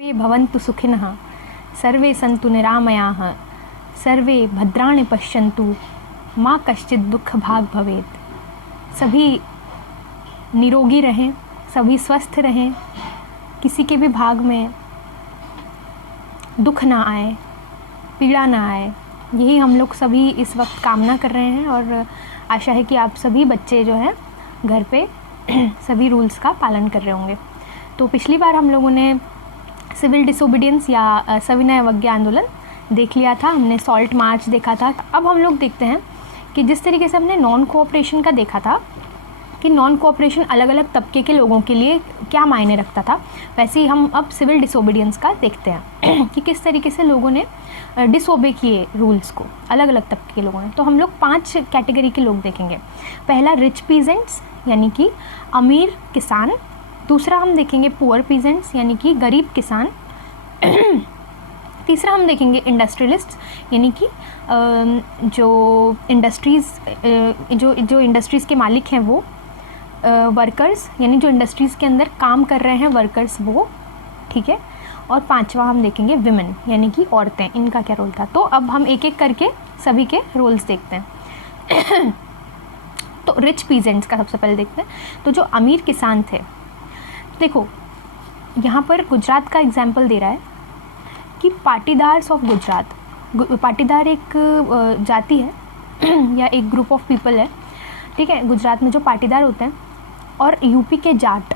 सर्वे भवन्तु सुखिनः, सर्वे सन्तु निरामयाः, सर्वे भद्राणि पश्यन्तु, माँ कश्चित् दुख भाग भवेत्। सभी निरोगी रहें, सभी स्वस्थ रहें, किसी के भी भाग में दुख ना आए, पीड़ा ना आए, यही हम लोग सभी इस वक्त कामना कर रहे हैं। और आशा है कि आप सभी बच्चे जो हैं घर पे सभी रूल्स का पालन कर रहे होंगे। तो पिछली बार हम लोगों ने सिविल डिसोबीडियंस या सविनय अवज्ञा आंदोलन देख लिया था, हमने सॉल्ट मार्च देखा था। अब हम लोग देखते हैं कि जिस तरीके से हमने नॉन कोऑपरेशन का देखा था कि नॉन कोऑपरेशन अलग अलग तबके के लोगों के लिए क्या मायने रखता था, वैसे ही हम अब सिविल डिसोबीडियंस का देखते हैं कि किस तरीके से लोगों ने डिसोबे किए रूल्स को, अलग अलग तबके के लोगों ने। तो हम लोग 5 कैटेगरी के लोग देखेंगे। पहला रिच पीजेंट्स यानी कि अमीर किसान। दूसरा हम देखेंगे पुअर पीजेंट्स यानी कि गरीब किसान। तीसरा हम देखेंगे इंडस्ट्रियलिस्ट्स यानी कि जो इंडस्ट्रीज़ के मालिक हैं वो। वर्कर्स यानी जो इंडस्ट्रीज़ के अंदर काम कर रहे हैं वर्कर्स वो, ठीक है। और 5वां हम देखेंगे विमेन यानी कि औरतें, इनका क्या रोल था। तो अब हम एक एक करके सभी के रोल्स देखते हैं। तो रिच पीजेंट्स का सबसे पहले देखते हैं। तो जो अमीर किसान थे, देखो यहाँ पर गुजरात का एग्जाम्पल दे रहा है कि पाटीदार्स ऑफ गुजरात। पाटीदार एक जाति है या एक ग्रुप ऑफ पीपल है, ठीक है, गुजरात में जो पाटीदार होते हैं। और यूपी के जाट,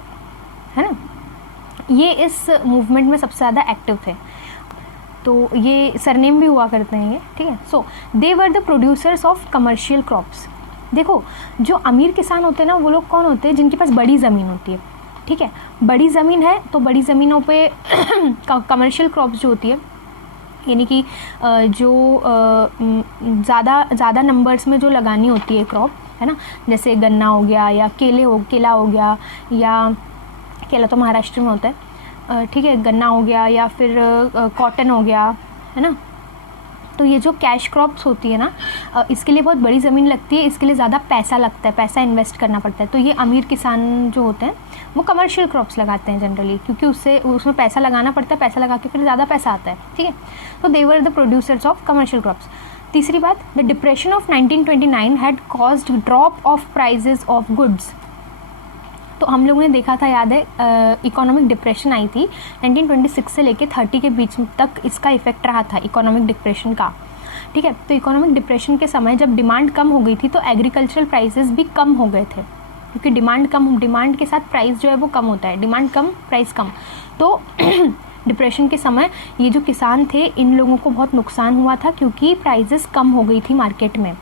है ना, ये इस मूवमेंट में सबसे ज़्यादा एक्टिव थे। तो ये सरनेम भी हुआ करते हैं ये, ठीक है। So they were the producers of commercial crops. देखो जो अमीर किसान होते हैं ना, वो लोग कौन होते हैं, जिनके पास बड़ी ज़मीन होती है, ठीक है। बड़ी ज़मीन है तो बड़ी ज़मीनों पे कमर्शियल क्रॉप्स जो होती है यानी कि जो ज़्यादा नंबर्स में जो लगानी होती है क्रॉप, है ना, जैसे गन्ना हो गया या केला हो गया, या केला तो महाराष्ट्र में होता है, ठीक है, गन्ना हो गया या फिर कॉटन हो गया, है ना। तो ये जो कैश क्रॉप्स होती है ना, इसके लिए बहुत बड़ी ज़मीन लगती है, इसके लिए ज़्यादा पैसा लगता है, पैसा इन्वेस्ट करना पड़ता है। तो ये अमीर किसान जो होते हैं वो कमर्शियल क्रॉप्स लगाते हैं जनरली, क्योंकि उसमें पैसा लगाना पड़ता है, पैसा लगा के फिर ज़्यादा पैसा आता है, ठीक है। तो they were the producers of commercial crops. तीसरी बात, the depression of 1929 had caused drop of prices of goods. तो हम लोगों ने देखा था, याद है, इकोनॉमिक डिप्रेशन आई थी 1926 से लेके 30 के बीच तक इसका इफेक्ट रहा था इकोनॉमिक डिप्रेशन का, ठीक है। तो इकोनॉमिक डिप्रेशन के समय जब डिमांड कम हो गई थी तो एग्रीकल्चरल प्राइसेस भी कम हो गए थे, क्योंकि डिमांड के साथ प्राइस जो है वो कम होता है, डिमांड कम प्राइस कम। तो डिप्रेशन के समय ये जो किसान थे इन लोगों को बहुत नुकसान हुआ था, क्योंकि प्राइसेस कम हो गई थी मार्केट में।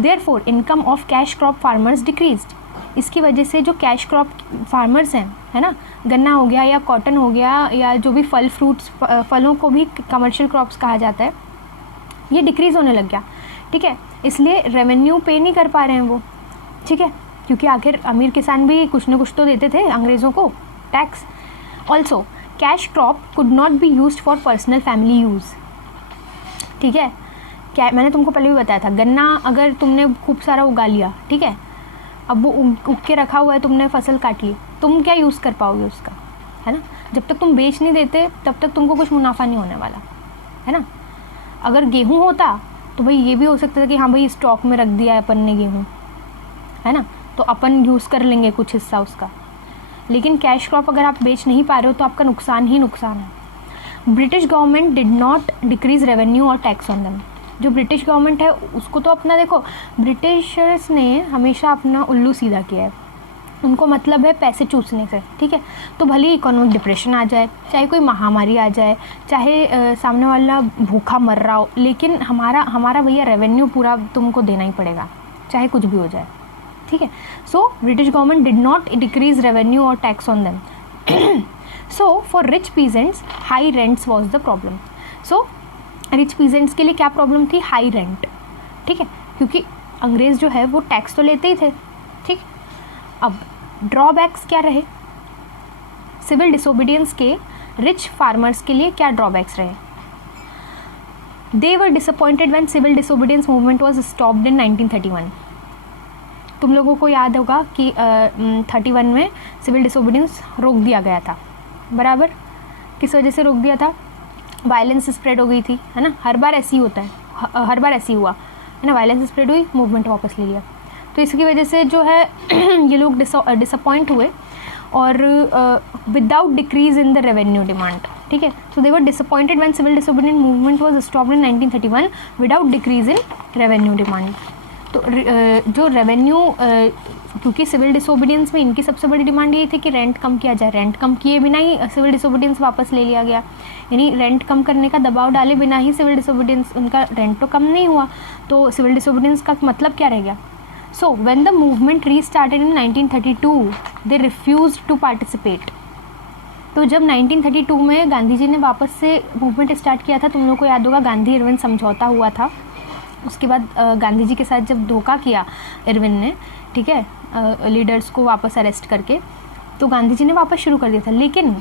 Therefore income of cash crop farmers decreased. इसकी वजह से जो कैश क्रॉप फार्मर्स हैं, है ना, गन्ना हो गया या कॉटन हो गया या जो भी फलों को भी कमर्शियल क्रॉप्स कहा जाता है, ये डिक्रीज़ होने लग गया, ठीक है। इसलिए रेवेन्यू पे नहीं कर पा रहे हैं वो, ठीक है, क्योंकि आखिर अमीर किसान भी कुछ न कुछ तो देते थे अंग्रेज़ों को, tax. Also cash crop could not be used for personal family use, ठीक है। क्या मैंने तुमको पहले भी बताया था, गन्ना अगर तुमने खूब सारा उगा लिया, ठीक है, अब वो उग के रखा हुआ है, तुमने फसल काट ली, तुम क्या यूज़ कर पाओगे उसका, है ना। जब तक तुम बेच नहीं देते तब तक तुमको कुछ मुनाफा नहीं होने वाला, है ना। अगर गेहूँ होता तो भाई ये भी हो सकता था कि हाँ भाई स्टॉक में रख दिया है अपन ने गेहूँ, है ना, तो अपन यूज़ कर लेंगे कुछ हिस्सा उसका। लेकिन कैश क्रॉप अगर आप बेच नहीं पा रहे हो तो आपका नुकसान ही नुकसान है। British government did not decrease revenue और टैक्स ऑन देम। जो ब्रिटिश गवर्नमेंट है उसको तो अपना, देखो ब्रिटिशर्स ने हमेशा अपना उल्लू सीधा किया है, उनको मतलब है पैसे चूसने से, ठीक है। तो भले ही इकोनॉमिक डिप्रेशन आ जाए, चाहे कोई महामारी आ जाए, चाहे सामने वाला भूखा मर रहा हो, लेकिन हमारा भैया रेवेन्यू पूरा तुमको देना ही पड़ेगा, चाहे कुछ भी हो जाए, ठीक है। So British government did not decrease revenue और tax on them. So for rich peasants high rents was the problem. So rich peasants के लिए क्या प्रॉब्लम थी, हाई रेंट, ठीक है, क्योंकि अंग्रेज़ जो है वो टैक्स तो लेते ही थे, ठीक। अब ड्रॉबैक्स क्या रहे सिविल डिसोबीडियंस के, रिच फार्मर्स के लिए क्या ड्रॉबैक्स रहे। They were disappointed when civil disobedience movement was stopped in 1931। तुम लोगों को याद होगा कि 31 में सिविल डिसोबीडियंस रोक दिया गया था, बराबर, किस वजह से रोक दिया था? वायलेंस स्प्रेड हो गई थी, है ना, हर बार ऐसे ही होता है, हर बार ऐसे ही हुआ, है ना, वायलेंस स्प्रेड हुई, मूवमेंट वापस ले लिया। तो इसकी वजह से जो है ये लोग डिसअपॉइंट हुए और without decrease in the revenue demand, ठीक है। So they were disappointed when civil disobedience movement was stopped in 1931 without decrease in revenue demand. तो जो रेवेन्यू, क्योंकि सिविल डिसोबीडियंस में इनकी सबसे बड़ी डिमांड ये थी कि रेंट कम किया जाए, रेंट कम किए बिना ही सिविल डिसोबीडियंस वापस ले लिया गया, यानी रेंट कम करने का दबाव डाले बिना ही सिविल डिसोबीडियंस, उनका रेंट तो कम नहीं हुआ, तो सिविल डिसोबीडियंस का मतलब क्या रह गया? So when the movement restarted in 1932 they refused to participate. तो जब 1932 में गांधी जी ने वापस से मूवमेंट स्टार्ट किया था, तुम लोगों को याद होगा गांधी इरविन समझौता हुआ था, उसके बाद गांधी जी के साथ जब धोखा किया इरविन ने, ठीक है, लीडर्स को वापस अरेस्ट करके, तो गांधी जी ने वापस शुरू कर दिया था। लेकिन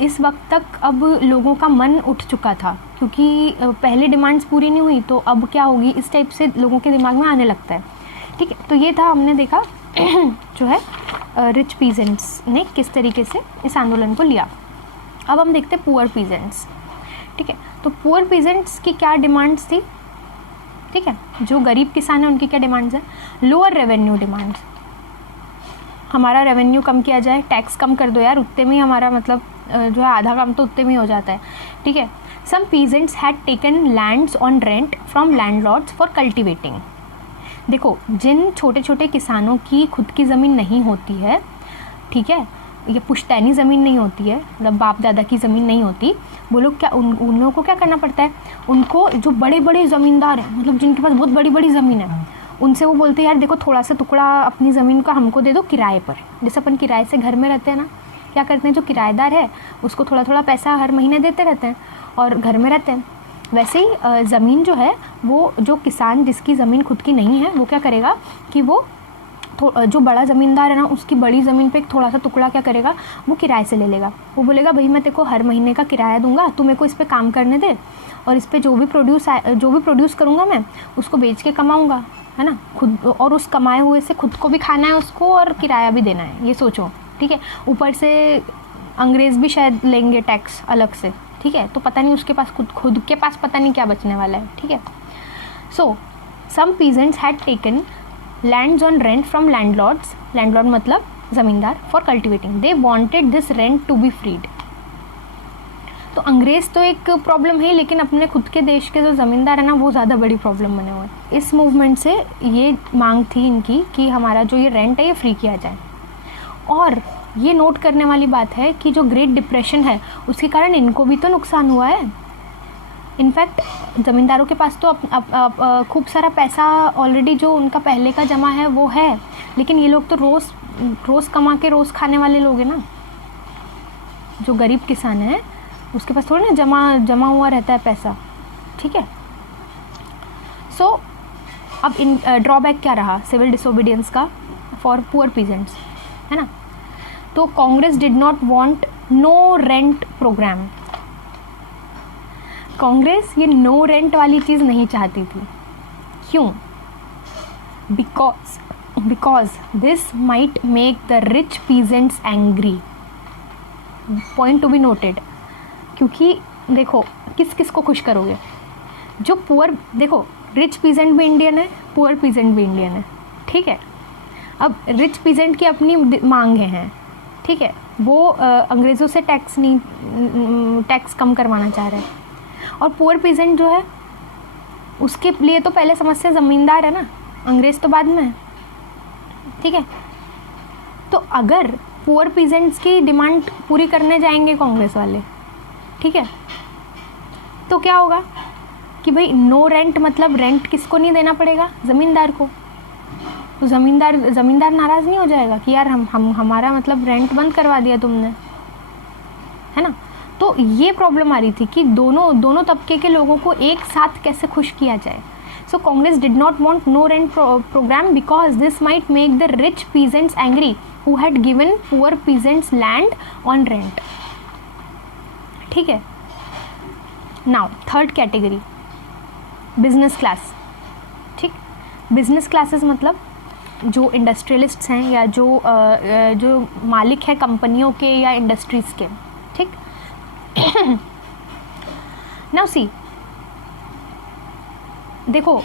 इस वक्त तक अब लोगों का मन उठ चुका था, क्योंकि पहले डिमांड्स पूरी नहीं हुई, तो अब क्या होगी, इस टाइप से लोगों के दिमाग में आने लगता है, ठीक है। तो ये था, हमने देखा जो है रिच पीजेंट्स ने किस तरीके से इस आंदोलन को लिया। अब हम देखते हैं पुअर पीजेंट्स, ठीक है। तो पुअर पीजेंट्स की क्या डिमांड्स थी, ठीक है, जो गरीब किसान हैं उनकी क्या डिमांड्स हैं? लोअर रेवेन्यू डिमांड्स, हमारा रेवेन्यू कम किया जाए, टैक्स कम कर दो यार, उतने में ही हमारा मतलब जो है आधा काम तो उतने में ही हो जाता है, ठीक है। Some peasants had taken lands on rent from landlords for cultivating. देखो, जिन छोटे छोटे किसानों की खुद की ज़मीन नहीं होती है, ठीक है, ये पुश्तैनी ज़मीन नहीं होती है, मतलब बाप दादा की ज़मीन नहीं होती, वो लोग क्या, उन लोगों को क्या करना पड़ता है? उनको जो बड़े बड़े ज़मींदार हैं, मतलब जिनके पास बहुत बड़ी बड़ी ज़मीन है, उनसे वो बोलते हैं यार देखो थोड़ा सा टुकड़ा अपनी ज़मीन का हमको दे दो किराए पर। जैसे अपन किराए से घर में रहते हैं ना, क्या करते हैं, जो किराएदार है उसको थोड़ा थोड़ा पैसा हर महीने देते रहते हैं और घर में रहते हैं। वैसे ही ज़मीन जो है, वो जो किसान जिसकी ज़मीन खुद की नहीं है, वो क्या करेगा कि वो जो बड़ा ज़मींदार है ना, उसकी बड़ी ज़मीन पे एक थोड़ा सा टुकड़ा क्या करेगा, वो किराए से ले लेगा। वो बोलेगा भाई मैं तेरे को हर महीने का किराया दूंगा, तू मेरे को इस पर काम करने दे, और इस पर जो भी प्रोड्यूस करूँगा मैं उसको बेच के कमाऊँगा, है ना, खुद, और उस कमाए हुए से खुद को भी खाना है उसको और किराया भी देना है, ये सोचो, ठीक है। ऊपर से अंग्रेज़ भी शायद लेंगे टैक्स अलग से, ठीक है। तो पता नहीं उसके पास खुद के पास पता नहीं क्या बचने वाला है, ठीक है। So some peasants had taken lands on rent from landlords, landlord मतलब zamindar, for cultivating, they wanted this rent to be freed. तो अंग्रेज़ तो एक प्रॉब्लम है, लेकिन अपने खुद के देश के जो ज़मींदार है ना, वो ज़्यादा बड़ी प्रॉब्लम बने हुए हैं। इस मूवमेंट से ये मांग थी इनकी कि हमारा जो ये रेंट है ये फ्री किया जाए। और ये नोट करने वाली बात है कि जो ग्रेट डिप्रेशन है उसके कारण इनको भी तो नुकसान हुआ है। इनफैक्ट ज़मींदारों के पास तो खूब सारा पैसा ऑलरेडी जो उनका पहले का जमा है वो है, लेकिन ये लोग तो रोज़ कमा के रोज़ खाने वाले लोग हैं ना। जो गरीब किसान है उसके पास थोड़ा ना जमा हुआ रहता है पैसा, ठीक है। सो अब इन ड्रॉबैक क्या रहा सिविल डिसोबीडियंस का फॉर पुअर पीजेंट्स, है ना। तो Congress did not want no rent program. Congress ये नो रेंट वाली चीज़ नहीं चाहती थी। क्यों? Because this might make the rich peasants angry. Point to be noted, क्योंकि देखो किस किस को खुश करोगे? जो पुअर, देखो रिच पीजेंट भी इंडियन है, पुअर पीजेंट भी इंडियन है, ठीक है। अब रिच पीजेंट की अपनी मांगें हैं, ठीक है, वो अंग्रेज़ों से टैक्स कम करवाना चाह रहे हैं। और पुअर पीजेंट जो है उसके लिए तो पहले समस्या ज़मींदार है ना, अंग्रेज़ तो बाद में है, ठीक है। तो अगर पुअर पीजेंट्स की डिमांड पूरी करने जाएंगे कांग्रेस वाले, ठीक है, तो क्या होगा कि भाई नो रेंट मतलब रेंट किसको नहीं देना पड़ेगा? ज़मींदार को। तो ज़मींदार नाराज़ नहीं हो जाएगा कि यार हम हमारा मतलब रेंट बंद करवा दिया तुमने, है ना। तो ये प्रॉब्लम आ रही थी कि दोनों तबके के लोगों को एक साथ कैसे खुश किया जाए। So Congress did not want no rent programme because this might make the rich peasants angry who had given poor peasants land on rent, ठीक है। Now third category, business class, ठीक। बिजनेस क्लासेस मतलब जो इंडस्ट्रियलिस्ट्स हैं या जो मालिक है कंपनियों के या इंडस्ट्रीज़ के, ठीक। नाउ सी, देखो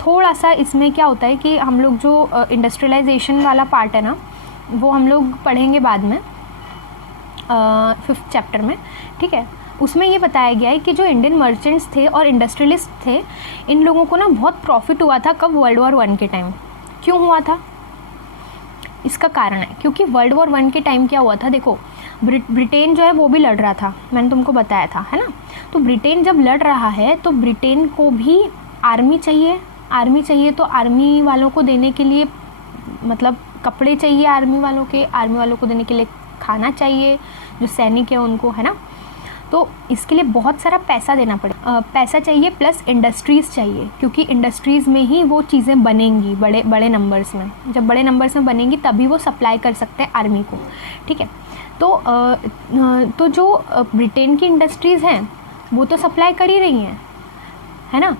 थोड़ा सा इसमें क्या होता है कि हम लोग जो इंडस्ट्रियलाइजेशन वाला पार्ट है ना, वो हम लोग पढ़ेंगे बाद में 5th चैप्टर में, ठीक है। उसमें ये बताया गया है कि जो इंडियन मर्चेंट्स थे और इंडस्ट्रियलिस्ट थे, इन लोगों को ना बहुत प्रॉफिट हुआ था। कब? वर्ल्ड वॉर 1 के टाइम। क्यों हुआ था? इसका कारण है क्योंकि वर्ल्ड वॉर 1 के टाइम क्या हुआ था, देखो ब्रिटेन जो है वो भी लड़ रहा था, मैंने तुमको बताया था, है ना। तो ब्रिटेन जब लड़ रहा है तो ब्रिटेन को भी आर्मी चाहिए, आर्मी चाहिए तो आर्मी वालों को देने के लिए मतलब कपड़े चाहिए, आर्मी वालों को देने के लिए खाना चाहिए, जो सैनिक है उनको, है ना। तो इसके लिए बहुत सारा पैसा देना पड़े, पैसा चाहिए प्लस इंडस्ट्रीज़ चाहिए, क्योंकि इंडस्ट्रीज़ में ही वो चीज़ें बनेंगी बड़े बड़े नंबर्स में। जब बड़े नंबर्स में बनेंगी तभी वो सप्लाई कर सकते हैं आर्मी को, ठीक है। तो जो ब्रिटेन की इंडस्ट्रीज़ हैं वो तो सप्लाई कर ही रही हैं, है ना।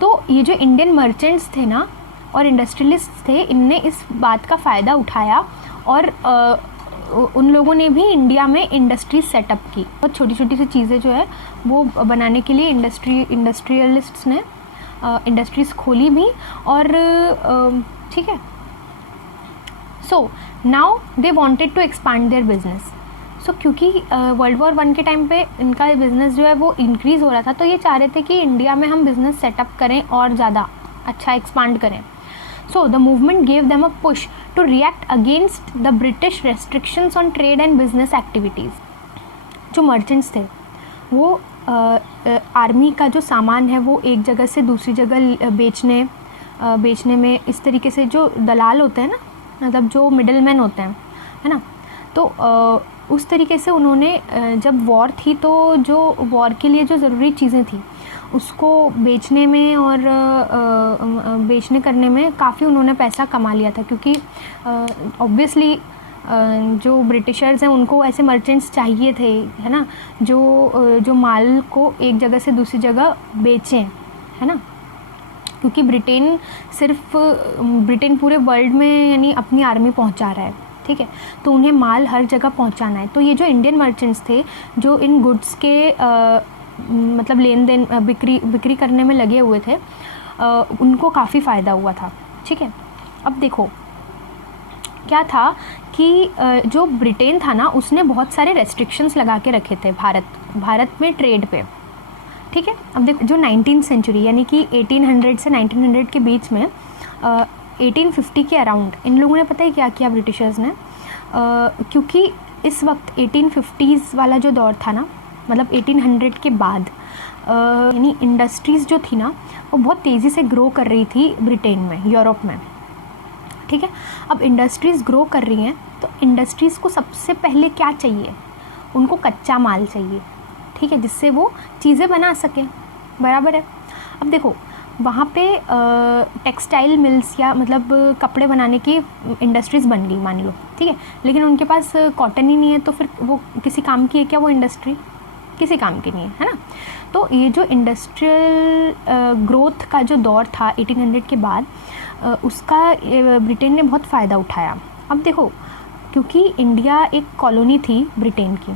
तो ये जो इंडियन मर्चेंट्स थे ना और इंडस्ट्रियलिस्ट थे, इनने इस बात का फ़ायदा उठाया और उन लोगों ने भी इंडिया में इंडस्ट्रीज सेटअप की। बहुत छोटी छोटी सी चीज़ें जो है वो बनाने के लिए इंडस्ट्रियलिस्ट्स ने इंडस्ट्रीज़ खोली भी, और ठीक है। So now they wanted to expand their business. So क्योंकि वर्ल्ड वॉर 1 के टाइम पे इनका बिज़नेस जो है वो इंक्रीज़ हो रहा था, तो ये चाह रहे थे कि इंडिया में हम बिज़नेस सेटअप करें और ज़्यादा अच्छा एक्सपांड करें। So the movement gave them a push to react against the British restrictions on trade and business activities. जो मर्चेंट्स थे वो आर्मी का जो सामान है वो एक जगह से दूसरी जगह बेचने में इस तरीके से, जो दलाल होते हैं ना, मतलब जो मिडलमैन होते हैं, है ना, तो उस तरीके से उन्होंने जब वॉर थी तो जो वॉर के लिए जो ज़रूरी चीज़ें थी उसको बेचने में और बेचने करने में काफ़ी उन्होंने पैसा कमा लिया था, क्योंकि ऑब्वियसली जो ब्रिटिशर्स हैं उनको ऐसे मर्चेंट्स चाहिए थे, है ना, जो माल को एक जगह से दूसरी जगह बेचें, है ना। क्योंकि ब्रिटेन पूरे वर्ल्ड में यानी अपनी आर्मी पहुंचा रहा है, ठीक है, तो उन्हें माल हर जगह पहुंचाना है। तो ये जो इंडियन मर्चेंट्स थे जो इन गुड्स के मतलब लेन देन बिक्री करने में लगे हुए थे, उनको काफ़ी फ़ायदा हुआ था, ठीक है। अब देखो क्या था कि जो ब्रिटेन था ना, उसने बहुत सारे रेस्ट्रिक्शंस लगा के रखे थे भारत में ट्रेड पे, ठीक है। अब देखो जो 19th सेंचुरी यानी कि 1800 से 1900 के बीच में 1850 के अराउंड इन लोगों ने पता है क्या किया ब्रिटिशर्स ने, क्योंकि इस वक्त 1850s वाला जो दौर था ना, मतलब 1800 के बाद यानी इंडस्ट्रीज़ जो थी ना वो बहुत तेज़ी से ग्रो कर रही थी ब्रिटेन में, यूरोप में, ठीक है। अब इंडस्ट्रीज़ ग्रो कर रही हैं तो इंडस्ट्रीज़ को सबसे पहले क्या चाहिए, उनको कच्चा माल चाहिए, ठीक है, जिससे वो चीज़ें बना सकें, बराबर है। अब देखो वहाँ पे टेक्सटाइल मिल्स या मतलब कपड़े बनाने की इंडस्ट्रीज़ बन गई मान लो, ठीक है, लेकिन उनके पास कॉटन ही नहीं है, तो फिर वो किसी काम की है क्या? वो इंडस्ट्री किसी काम की नहीं है ना। तो ये जो इंडस्ट्रियल ग्रोथ का जो दौर था 1800 के बाद, उसका ब्रिटेन ने बहुत फ़ायदा उठाया। अब देखो क्योंकि इंडिया एक कॉलोनी थी ब्रिटेन की,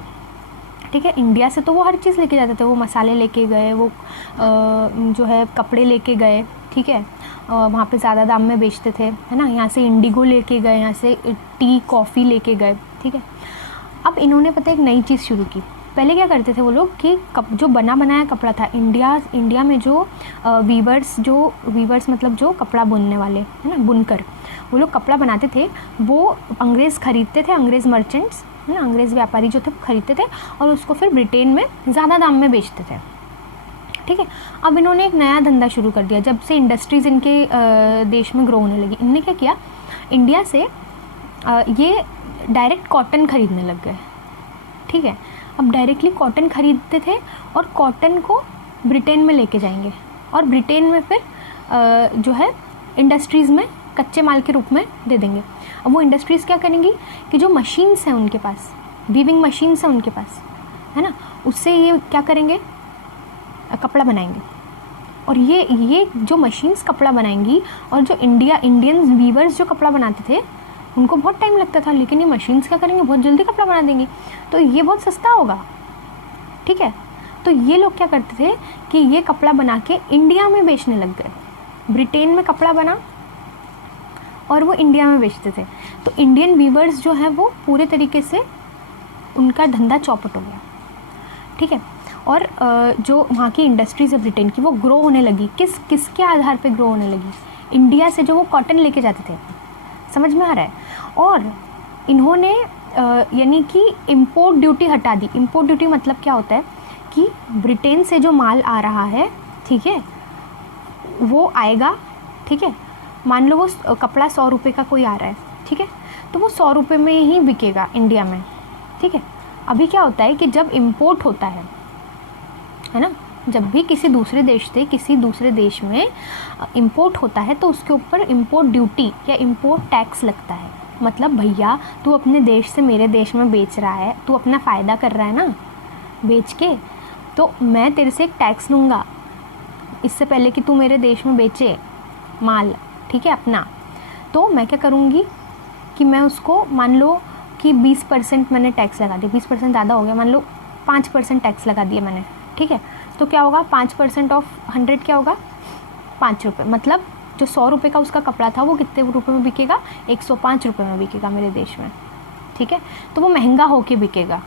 ठीक है, इंडिया से तो वो हर चीज़ लेके जाते थे, वो मसाले लेके गए, वो जो है कपड़े लेके गए, ठीक है, वहाँ पे ज़्यादा दाम में बेचते थे, है ना। यहाँ से इंडिगो लेके गए, यहाँ से टी कॉफ़ी लेके गए, ठीक है। अब इन्होंने पता एक नई चीज़ शुरू की। पहले क्या करते थे वो लोग कि जो बना बनाया कपड़ा था, इंडिया में जो वीवर्स मतलब जो कपड़ा बुनने वाले, है ना, बुनकर वो लोग कपड़ा बनाते थे, वो अंग्रेज़ ख़रीदते थे, अंग्रेज़ मर्चेंट्स, है ना, अंग्रेज़ व्यापारी जो थे खरीदते थे और उसको फिर ब्रिटेन में ज़्यादा दाम में बेचते थे, ठीक है। अब इन्होंने एक नया धंधा शुरू कर दिया जब से इंडस्ट्रीज़ इनके देश में ग्रो होने लगी। इनने क्या किया, इंडिया से ये डायरेक्ट कॉटन ख़रीदने लग गए, ठीक है। अब डायरेक्टली कॉटन ख़रीदते थे और कॉटन को ब्रिटेन में लेके जाएंगे और ब्रिटेन में फिर जो है इंडस्ट्रीज़ में कच्चे माल के रूप में दे देंगे। अब वो इंडस्ट्रीज़ क्या करेंगी कि जो मशीन्स हैं उनके पास, वीविंग मशीन्स हैं उनके पास, है ना, उससे ये क्या करेंगे, कपड़ा बनाएंगे। और ये जो मशीन्स कपड़ा बनाएंगी और जो इंडियन वीवर्स जो कपड़ा बनाते थे उनको बहुत टाइम लगता था, लेकिन ये मशीन्स क्या करेंगे, बहुत जल्दी कपड़ा बना देंगी, तो ये बहुत सस्ता होगा, ठीक है। तो ये लोग क्या करते थे कि ये कपड़ा बना के इंडिया में बेचने लग गए। ब्रिटेन में कपड़ा बना और वो इंडिया में बेचते थे। तो इंडियन वीवर्स जो हैं वो पूरे तरीके से उनका धंधा चौपट हो गया, ठीक है। और जो वहाँ की इंडस्ट्रीज़ है ब्रिटेन की, वो ग्रो होने लगी। किसके आधार पे ग्रो होने लगी? इंडिया से जो वो कॉटन लेके जाते थे, समझ में आ रहा है। और इन्होंने यानी कि इम्पोर्ट ड्यूटी हटा दी। इम्पोर्ट ड्यूटी मतलब क्या होता है कि ब्रिटेन से जो माल आ रहा है, ठीक है, वो आएगा, ठीक है। मान लो वो कपड़ा 100 रुपये का कोई आ रहा है, ठीक है, तो वो 100 रुपये में ही बिकेगा इंडिया में, ठीक है। अभी क्या होता है कि जब इम्पोर्ट होता है ना, जब भी किसी दूसरे देश से किसी दूसरे देश में इम्पोर्ट होता है तो उसके ऊपर इम्पोर्ट ड्यूटी या इम्पोर्ट टैक्स लगता है। मतलब भैया तू अपने देश से मेरे देश में बेच रहा है, तू अपना फ़ायदा कर रहा है ना बेच के, तो मैं तेरे से एक टैक्स लूँगा इससे पहले कि तू मेरे देश में बेचे माल, ठीक है, अपना। तो मैं क्या करूँगी कि मैं उसको, मान लो कि 20% मैंने टैक्स लगा दिया, 20% ज़्यादा हो गया, मान लो 5% टैक्स लगा दिया मैंने, ठीक है। तो क्या होगा, 5% ऑफ 100 क्या होगा, 5 रुपये। मतलब जो 100 रुपये का उसका कपड़ा था वो कितने रुपये में बिकेगा, 105 रुपये में बिकेगा मेरे देश में, ठीक है। तो वो महंगा होके बिकेगा।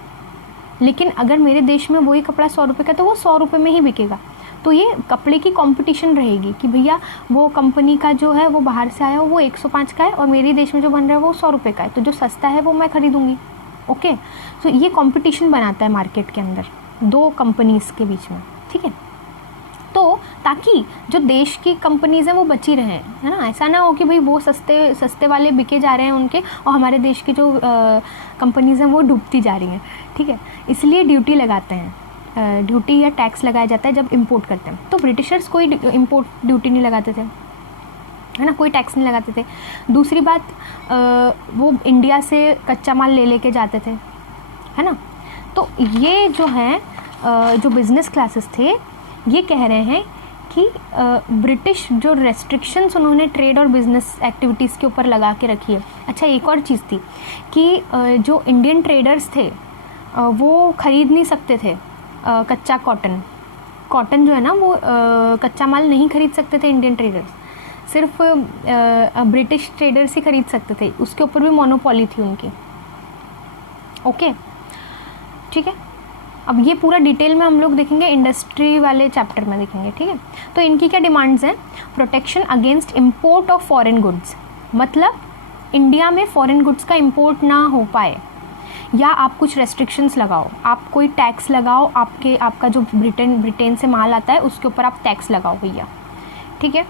लेकिन अगर मेरे देश में वही कपड़ा 100 रुपये का तो वो 100 रुपये में ही बिकेगा। तो ये कपड़े की कंपटीशन रहेगी कि भैया वो कंपनी का जो है वो बाहर से आया हो वो 105 का है और मेरे देश में जो बन रहा है वो 100 रुपये का है, तो जो सस्ता है वो मैं खरीदूँगी। ओके, तो ये कंपटीशन बनाता है मार्केट के अंदर दो कंपनीज़ के बीच में, ठीक है। तो ताकि जो देश की कंपनीज़ हैं वो बची रहें, है ना। ऐसा ना हो कि भाई वो सस्ते वाले बिके जा रहे हैं उनके और हमारे देश की जो कंपनीज़ हैं वो डूबती जा रही हैं, ठीक है। इसलिए ड्यूटी लगाते हैं, ड्यूटी या टैक्स लगाया जाता है जब इंपोर्ट करते हैं। तो ब्रिटिशर्स कोई इंपोर्ट ड्यूटी नहीं लगाते थे, है ना, कोई टैक्स नहीं लगाते थे। दूसरी बात, वो इंडिया से कच्चा माल ले लेके जाते थे, है ना। तो ये जो हैं जो बिज़नेस क्लासेस थे ये कह रहे हैं कि ब्रिटिश जो रेस्ट्रिक्शंस उन्होंने ट्रेड और बिज़नेस एक्टिविटीज़ के ऊपर लगा के रखी है। अच्छा, एक और चीज़ थी कि जो इंडियन ट्रेडर्स थे वो ख़रीद नहीं सकते थे कच्चा कॉटन जो है ना वो कच्चा माल नहीं खरीद सकते थे इंडियन ट्रेडर्स, सिर्फ ब्रिटिश ट्रेडर्स ही खरीद सकते थे। उसके ऊपर भी मोनोपोली थी उनकी। ओके, ठीक है। अब ये पूरा डिटेल में हम लोग देखेंगे इंडस्ट्री वाले चैप्टर में देखेंगे, ठीक है। तो इनकी क्या डिमांड्स हैं? Protection against import of foreign goods, मतलब इंडिया में फॉरेन गुड्स का इंपोर्ट ना हो पाए, या आप कुछ रेस्ट्रिक्शंस लगाओ, आप कोई टैक्स लगाओ, आपका जो ब्रिटेन से माल आता है उसके ऊपर आप टैक्स लगाओ भैया, ठीक है।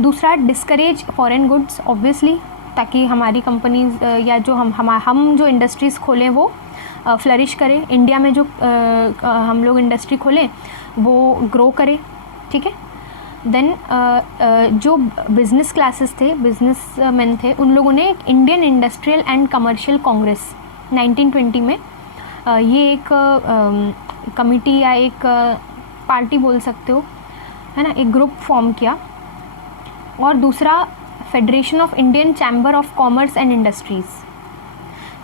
दूसरा, डिस्करेज फॉरेन गुड्स, ऑब्वियसली, ताकि हमारी कंपनीज या जो हम जो इंडस्ट्रीज़ खोलें वो फ्लरिश करें, इंडिया में जो हम लोग इंडस्ट्री खोलें वो ग्रो करे, ठीक है। देन जो बिज़नेस क्लासेस थे, बिजनेसमैन थे, उन लोगों ने Indian industrial and commercial Congress 1920 में ये एक कमिटी या एक पार्टी बोल सकते हो, है ना, एक ग्रुप फॉर्म किया। और दूसरा, federation of Indian chamber of commerce and industries,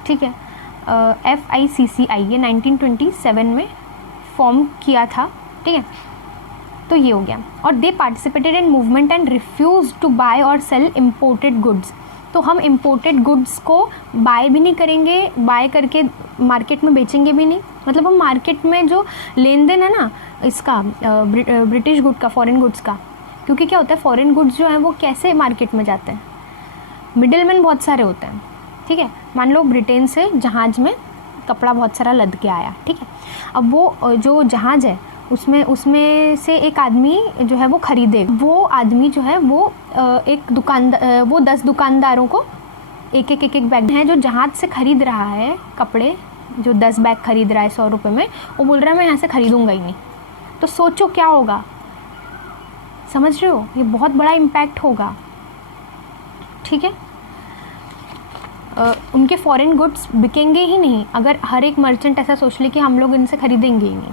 ठीक है, FICCI, ये 1927 में फॉर्म किया था, ठीक है। तो ये हो गया। और they participated in movement and refuse to buy और सेल इम्पोर्टेड गुड्स। तो हम इम्पोर्टेड गुड्स को बाय भी नहीं करेंगे, बाय करके मार्केट में बेचेंगे भी नहीं। मतलब हम मार्केट में जो लेन देन है ना इसका ब्रिटिश गुड का, फॉरेन गुड्स का, क्योंकि क्या होता है फॉरेन गुड्स जो है वो कैसे मार्केट में जाते हैं, मिडिलमैन बहुत सारे होते हैं, ठीक है। मान लो ब्रिटेन से जहाज़ में कपड़ा बहुत सारा लद के आया, ठीक है। अब वो जो जहाज़ है उसमें से एक आदमी जो है वो ख़रीदे, वो आदमी जो है वो एक दुकानदार, वो 10 दुकानदारों को एक बैग है जो जहाज़ से ख़रीद रहा है कपड़े, जो 10 बैग ख़रीद रहा है 100 रुपये में, वो बोल रहा है मैं यहाँ से ख़रीदूँगा ही नहीं। तो सोचो क्या होगा, समझ रहे हो, ये बहुत बड़ा इम्पैक्ट होगा, ठीक है। उनके फॉरेन गुड्स बिकेंगे ही नहीं अगर हर एक मर्चेंट ऐसा सोच ले कि हम लोग इनसे ख़रीदेंगे ही नहीं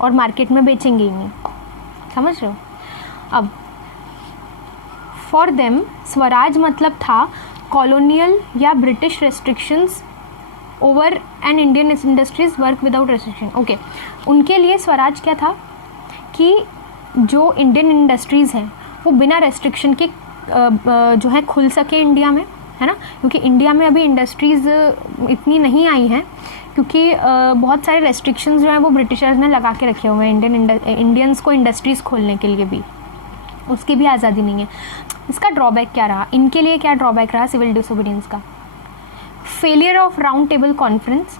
और मार्केट में बेचेंगे ही नहीं, समझ रहे हो। अब फॉर देम स्वराज मतलब था कॉलोनियल या British restrictions over and Indian industries work without restriction. Okay, उनके लिए स्वराज क्या था कि जो इंडियन इंडस्ट्रीज़ हैं वो बिना रेस्ट्रिक्शन के जो है खुल सके इंडिया में, है ना, क्योंकि इंडिया में अभी इंडस्ट्रीज़ इतनी नहीं आई हैं, क्योंकि बहुत सारे रेस्ट्रिक्शंस जो हैं वो ब्रिटिशर्स ने लगा के रखे हुए हैं इंडियंस को इंडस्ट्रीज़ खोलने के लिए भी, उसकी भी आज़ादी नहीं है। इसका ड्रॉबैक क्या रहा, इनके लिए क्या ड्रॉबैक रहा सिविल डिसोबीडियंस का? Failure of round table conference,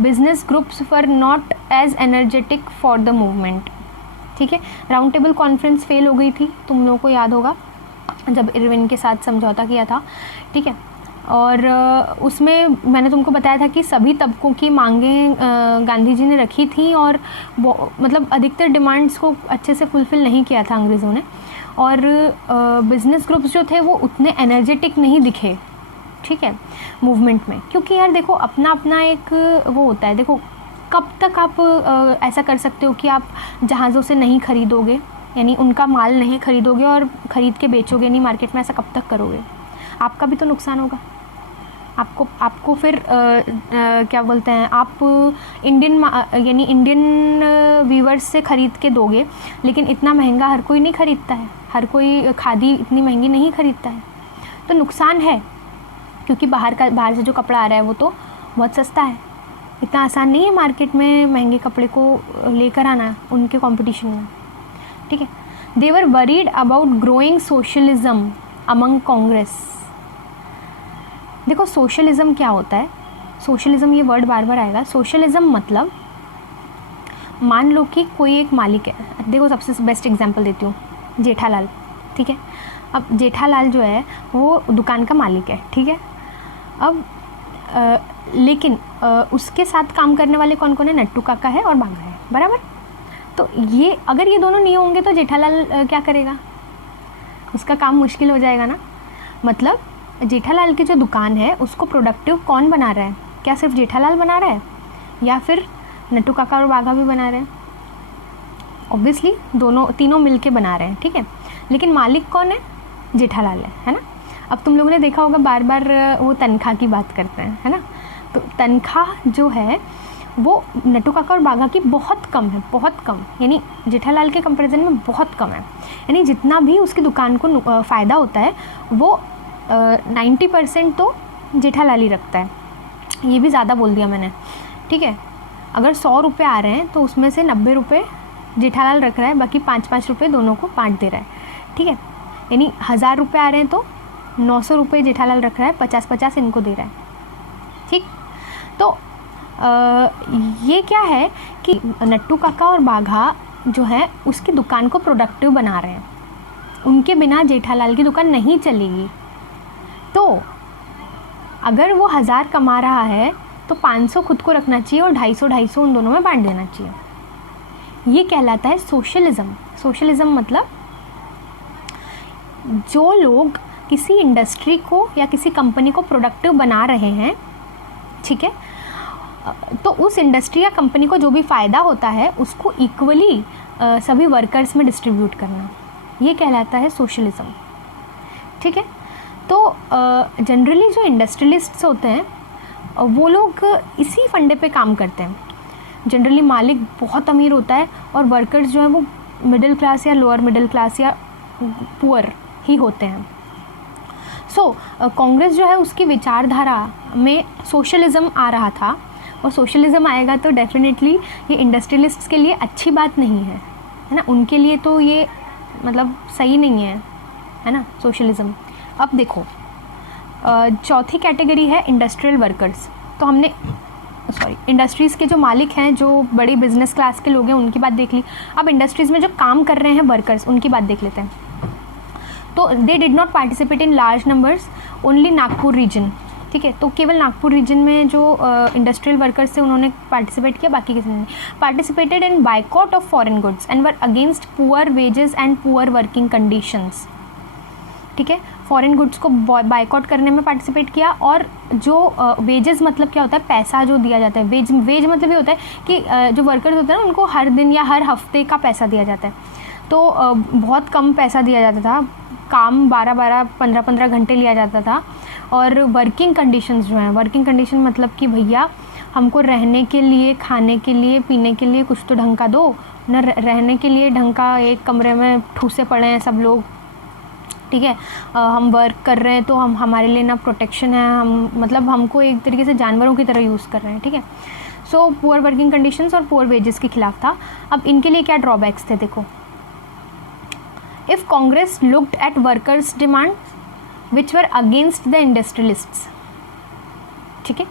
business groups were not as energetic for the movement. ठीक है, राउंड टेबल कॉन्फ्रेंस फेल हो गई थी, तुम लोगों को याद होगा, जब इरविन के साथ समझौता किया था। ठीक है, और उसमें मैंने तुमको बताया था कि सभी तबकों की मांगें गांधी जी ने रखी थी, और मतलब अधिकतर डिमांड्स को अच्छे से फुलफ़िल नहीं किया था अंग्रेज़ों ने, और बिज़नेस ग्रुप्स जो थे वो उतने एनर्जेटिक नहीं दिखे, ठीक है, मूवमेंट में, क्योंकि यार देखो अपना अपना एक वो होता है। देखो कब तक आप ऐसा कर सकते हो कि आप जहाज़ों से नहीं ख़रीदोगे, यानी उनका माल नहीं ख़रीदोगे और ख़रीद के बेचोगे नहीं मार्केट में, ऐसा कब तक करोगे? आपका भी तो नुकसान होगा। आपको फिर क्या बोलते हैं, आप यानी इंडियन वीवर्स से ख़रीद के दोगे, लेकिन इतना महंगा हर कोई नहीं ख़रीदता है, हर कोई खादी इतनी महंगी नहीं ख़रीदता है, तो नुकसान है, क्योंकि बाहर से जो कपड़ा आ रहा है वो तो बहुत सस्ता है, इतना आसान नहीं है मार्केट में महंगे कपड़े को लेकर आना उनके कंपटीशन में। ठीक है, they were worried about growing socialism among Congress. देखो सोशलिज्म क्या होता है, सोशलिज्म ये वर्ड बार बार आएगा। सोशलिज्म मतलब मान लो कि कोई एक मालिक है, देखो सबसे बेस्ट एग्जांपल देती हूँ, जेठालाल। ठीक है, अब जेठालाल जो है वो दुकान का मालिक है, ठीक है, अब लेकिन उसके साथ काम करने वाले कौन कौन है? नट्टू काका है और बाघा है, बराबर। तो ये अगर ये दोनों नहीं होंगे तो जेठालाल क्या करेगा? उसका काम मुश्किल हो जाएगा ना। मतलब जेठालाल की जो दुकान है उसको प्रोडक्टिव कौन बना रहा है? क्या सिर्फ जेठालाल बना रहा है या फिर नट्टू काका और बाघा भी बना रहे हैं? ऑब्वियसली तीनों मिलके बना रहे हैं, ठीक है, लेकिन मालिक कौन है? जेठालाल है ना। अब तुम लोगों ने देखा होगा बार बार वो तनख्वाह की बात करते हैं, है ना, तो तनख्वाह जो है वो नट्टू काका और बाघा की बहुत कम है, बहुत कम, यानी जेठालाल के कंपैरिजन में बहुत कम है। यानी जितना भी उसकी दुकान को फ़ायदा होता है वो 90% तो जेठालाल ही रखता है। ये भी ज़्यादा बोल दिया मैंने, ठीक है। अगर 100 रुपये आ रहे हैं तो उसमें से 90 रुपये जेठालाल रख रहा है, बाकी 5-5 रुपये दोनों को बांट दे रहा है, ठीक है। यानी 1000 रुपये आ रहे हैं तो 900 रुपये जेठालाल रख रहा है, 50-50 इनको दे रहा है, ठीक। तो ये क्या है कि नट्टू काका और बाघा जो है उसकी दुकान को प्रोडक्टिव बना रहे हैं, उनके बिना जेठालाल की दुकान नहीं चलेगी। तो अगर वो 1000 कमा रहा है तो 500 खुद को रखना चाहिए और 250 उन दोनों में बांट देना चाहिए। ये कहलाता है सोशलिज्म। सोशलिज्म मतलब जो लोग किसी इंडस्ट्री को या किसी कंपनी को प्रोडक्टिव बना रहे हैं, ठीक है, तो उस इंडस्ट्री या कंपनी को जो भी फ़ायदा होता है उसको इक्वली सभी वर्कर्स में डिस्ट्रीब्यूट करना, ये कहलाता है सोशलिज्म, ठीक है। तो जनरली जो इंडस्ट्रियलिस्ट्स होते हैं वो लोग इसी फंडे पे काम करते हैं। जनरली मालिक बहुत अमीर होता है और वर्कर्स जो है वो मिडिल क्लास या लोअर मिडिल क्लास या पुअर ही होते हैं। सो कांग्रेस जो है उसकी विचारधारा में सोशलिज्म आ रहा था, और सोशलिज्म आएगा तो डेफिनेटली ये इंडस्ट्रियलिस्ट्स के लिए अच्छी बात नहीं है ना, उनके लिए तो ये मतलब सही नहीं है ना सोशलिज्म। अब देखो चौथी कैटेगरी है इंडस्ट्रियल वर्कर्स। तो हमने इंडस्ट्रीज़ के जो मालिक हैं, जो बड़ी बिजनेस क्लास के लोग हैं, उनकी बात देख ली। अब इंडस्ट्रीज़ में जो काम कर रहे हैं वर्कर्स, उनकी बात देख लेते हैं। तो they did not participate in large numbers, only Nagpur region, ठीक है। तो केवल नागपुर रीजन में जो इंडस्ट्रियल वर्कर्स थे उन्होंने पार्टिसिपेट किया, बाकी किसी ने participated in boycott of foreign goods and were against poor wages and poor working conditions, ठीक है। फॉरेन गुड्स को बाइकआउट करने में पार्टिसिपेट किया, और जो वेजेस मतलब क्या होता है? पैसा जो दिया जाता है। वेज मतलब ये होता है कि जो वर्कर्स होते हैं ना उनको हर दिन या हर हफ्ते का पैसा दिया जाता है। तो बहुत कम पैसा दिया जाता था, काम 12-12, 15-15 घंटे लिया जाता था, और वर्किंग कंडीशंस जो हैं, वर्किंग कंडीशन मतलब कि भैया हमको रहने के लिए, खाने के लिए, पीने के लिए कुछ तो ढंग का दो ना, रहने के लिए ढंग का, एक कमरे में ठूसे पड़े हैं सब लोग, ठीक है। हम वर्क कर रहे हैं तो हमारे लिए ना प्रोटेक्शन है, हम मतलब हमको एक तरीके से जानवरों की तरह यूज़ कर रहे हैं, ठीक है। सो पुअर वर्किंग कंडीशंस और पुअर वेजेस के खिलाफ था। अब इनके लिए क्या ड्रॉबैक्स थे, देखो, if Congress looked at workers demand which were against the industrialists, ठीक है,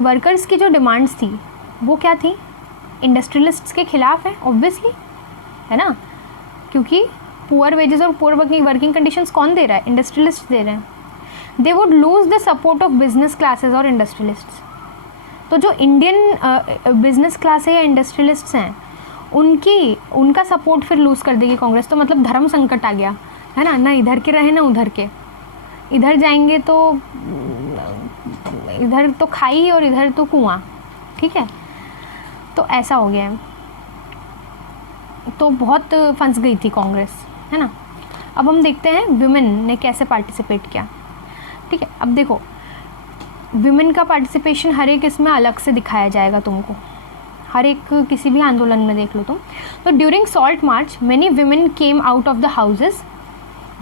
वर्कर्स की जो डिमांड्स थी वो क्या थी, इंडस्ट्रियलिस्ट्स के खिलाफ है ऑब्वियसली, है ना, क्योंकि पुअर वेजेस और पुअर वर्किंग कंडीशंस कौन दे रहा है, इंडस्ट्रियलिस्ट दे रहे हैं। They would lose the support of business classes और इंडस्ट्रियलिस्ट्स। तो जो इंडियन बिजनेस क्लास है या इंडस्ट्रियलिस्ट्स हैं, उनका सपोर्ट फिर लूज़ कर देगी कांग्रेस। तो मतलब धर्म संकट आ गया, है ना, ना इधर के रहे ना उधर के, इधर जाएंगे तो इधर तो खाई और इधर तो कुआं, ठीक है। तो ऐसा हो गया है, तो बहुत फंस गई थी कांग्रेस, है ना। अब हम देखते हैं विमेन ने कैसे पार्टिसिपेट किया, ठीक है। अब देखो विमेन का पार्टिसिपेशन हर एक इसमें अलग से दिखाया जाएगा तुमको, हर एक किसी भी आंदोलन में देख लो तुम। तो during salt march many women came out of the houses,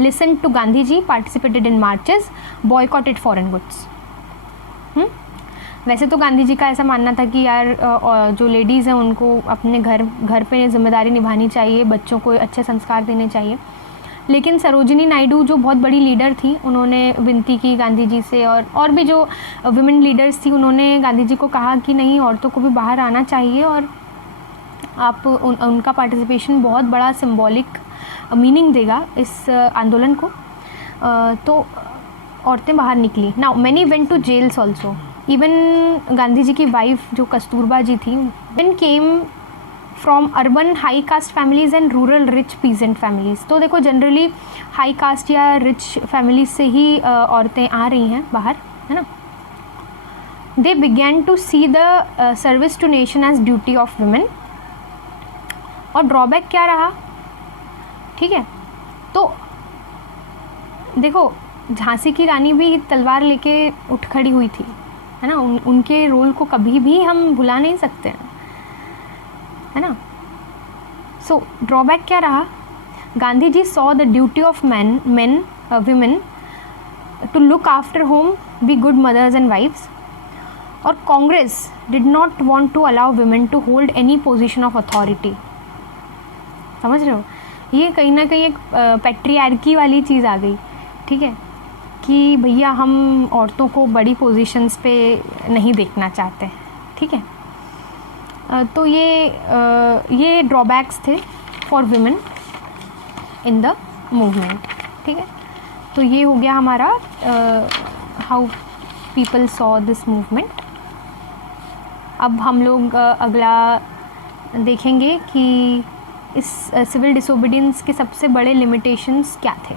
listen to Gandhi ji, participated in marches, boycotted foreign goods. वैसे तो गांधी जी का ऐसा मानना था कि यार जो लेडीज़ हैं उनको अपने घर पे जिम्मेदारी निभानी चाहिए, बच्चों को अच्छे संस्कार देने चाहिए, लेकिन सरोजिनी नायडू जो बहुत बड़ी लीडर थी, उन्होंने विनती की गांधी जी से, और भी जो विमेन लीडर्स थी उन्होंने गांधी जी को कहा कि नहीं, औरतों को भी बाहर आना चाहिए और आप उनका पार्टिसिपेशन बहुत बड़ा सिंबॉलिक मीनिंग देगा इस आंदोलन को। तो औरतें बाहर निकली। Now many went to jails also, even Gandhi ji की वाइफ जो कस्तूरबा जी थी, when came from urban high caste families and rural rich peasant families. तो देखो जनरली हाई कास्ट या रिच फैमिलीज से ही औरतें आ रही हैं बाहर, है ना। They began to see the service to nation as duty of women. और ड्रॉबैक क्या रहा, ठीक है। तो देखो झांसी की रानी भी तलवार लेके उठ खड़ी हुई थी, है ना, उनके रोल को कभी भी हम भुला नहीं सकते हैं, है ना। सो ड्रॉबैक क्या रहा, Gandhi ji saw the duty of men women to look after home, be good mothers and wifes. और Congress did not want to allow women to hold any position of authority. समझ रहे हो, ये कहीं ना कहीं एक पैट्रियार्की वाली चीज़ आ गई, ठीक है, कि भैया हम औरतों को बड़ी पोजीशंस पे नहीं देखना चाहते, ठीक है। तो ये ड्रॉबैक्स थे for women in the movement, ठीक है। तो ये हो गया हमारा how people saw this movement. अब हम लोग अगला देखेंगे कि इस सिविल डिसोबीडियंस के सबसे बड़े लिमिटेशंस क्या थे।